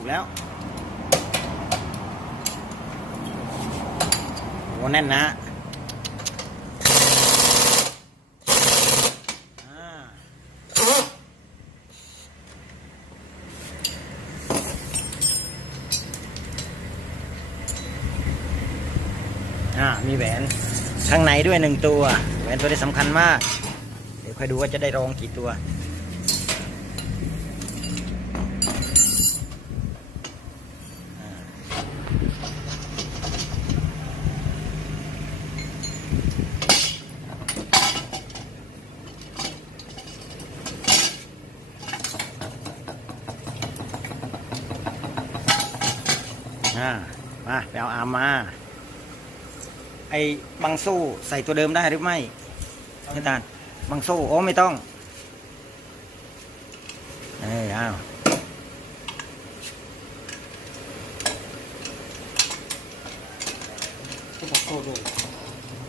ถูกแล้วโอ้แน่นนะอ่ามีแหวนข้างในด้วยหนึ่งตัว แหวนตัวนี้สำคัญมาก เดี๋ยวค่อยดูว่าจะได้รองกี่ตัว อ่ามาไปเอาอาร์มมาไอ้บังโซ่ใส่ตัวเดิมได้หรือไม่พี่ตาลบังโซ่โอ้ไม่ต้องเอออ้าวก็บอกโซ่ด้วย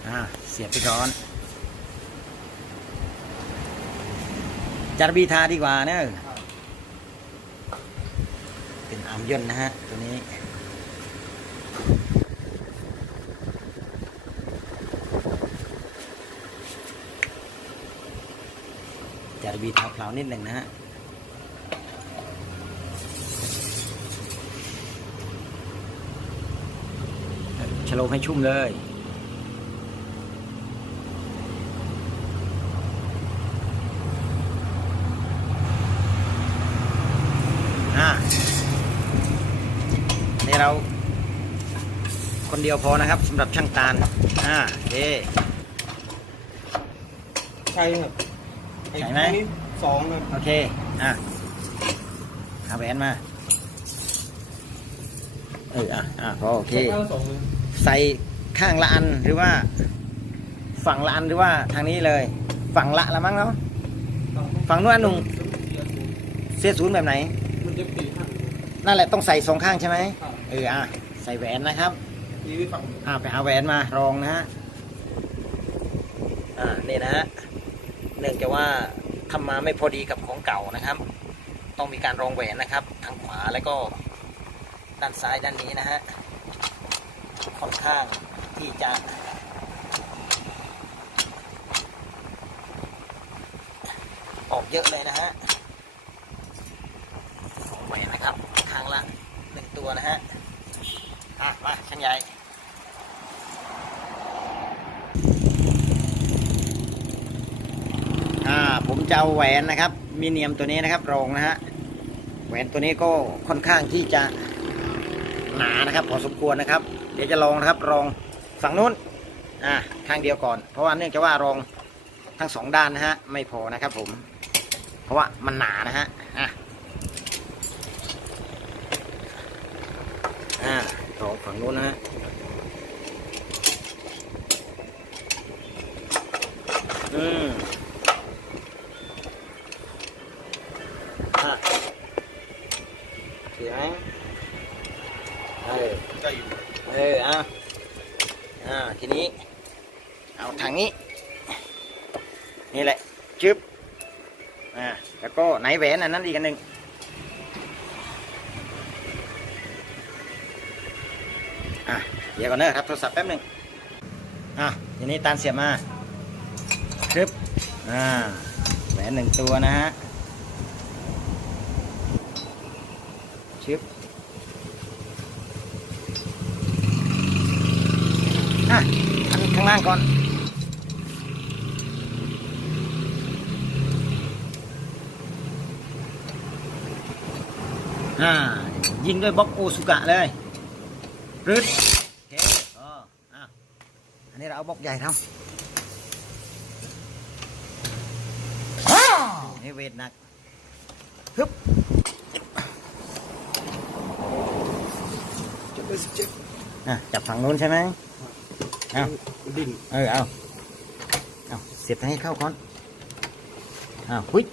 อ่าเสียบไปก่อนจารบีทาดีกว่าเนอะเป็นอาร์มย่นนะฮะ ตัวนี้ จารบีทาเพลานิดหนึ่งนะฮะชโลมให้ชุ่มเลยนี่เรา คนเดียวพอนะครับสำหรับช่างตาลอ่าโอเคใช่ครับอ้ใช่ไหมอันนี้สองครับโอเค อะหาแหวนมาเอออะอะพอโอเคข้างสองเลยใส่ข้างละอันหรือว่า ฝั่งละอันหรือว่าทางนี้เลย ฝั่งละละมั้งเนาะฝั่งนู้นอันหนุ่งเสียศูนย์แบบไหนมันจะตีข้างนั่นแหละต้องใส่สองข้างใช่ไหมครับเอออะใส่แหวนนะครับ นี่ไว้ฝั่งอ่าไปเอาแหวนมารองนะฮะ อ่า นี่นะฮะ เนื่องจากว่าทำมาไม่พอดีกับของเก่านะครับ ต้องมีการรองแหวนนะครับ ทางขวาแล้วก็ด้านซ้ายด้านนี้นะฮะ ค่อนข้างที่จะออกเยอะเลยนะฮะแหวนนะครับข้างละหนึ่งตัวนะฮะ มาช่างใหญ่ผมจะเอาแหวนนะครับ มีเนียมตัวนี้นะครับรองนะฮะแหวนตัวนี้ก็ค่อนข้างที่จะหนานะครับพอสมควรนะครับ เดี๋ยวจะลองนะครับรองฝั่งนู้นอ่าข้างเดียวก่อน เพราะว่าเนื่องจากว่ารองทั้งสองด้านนะฮะไม่พอนะครับผม เพราะว่ามันหนานะฮะอะอ่า ฝั่งนู้นนะฮะอืมอะเห็นไหมเออได้อยู่เออเอาอ่าทีนี้ เอาทางนี้ นี่แหละจึ๊บอ่าแล้วก็ไหนแหวนอันนั้นอีกอันหนึ่ง อะเดี๋ยวก่อนเนอะครับโทรศัพท์แป๊บหนึ่งอะทีนี้ตานเสียบมาจึ๊บอ่าแหวนหนึ่งตัวนะฮะชึบอะอันข้างล่างก่อนอ่ายิงด้วยบล็อกโอสุกะเลย รึดโอเคอ๋ออะอันนี้เราเอาบล็อกใหญ่ทำนี่เวทหนักฮึบจะไปเจ็บอะจับฝั่งนู้นใช่ไหมเอาดินเออเอาเอาเสียบทางให้เข้าก่อนเอาหุ้ย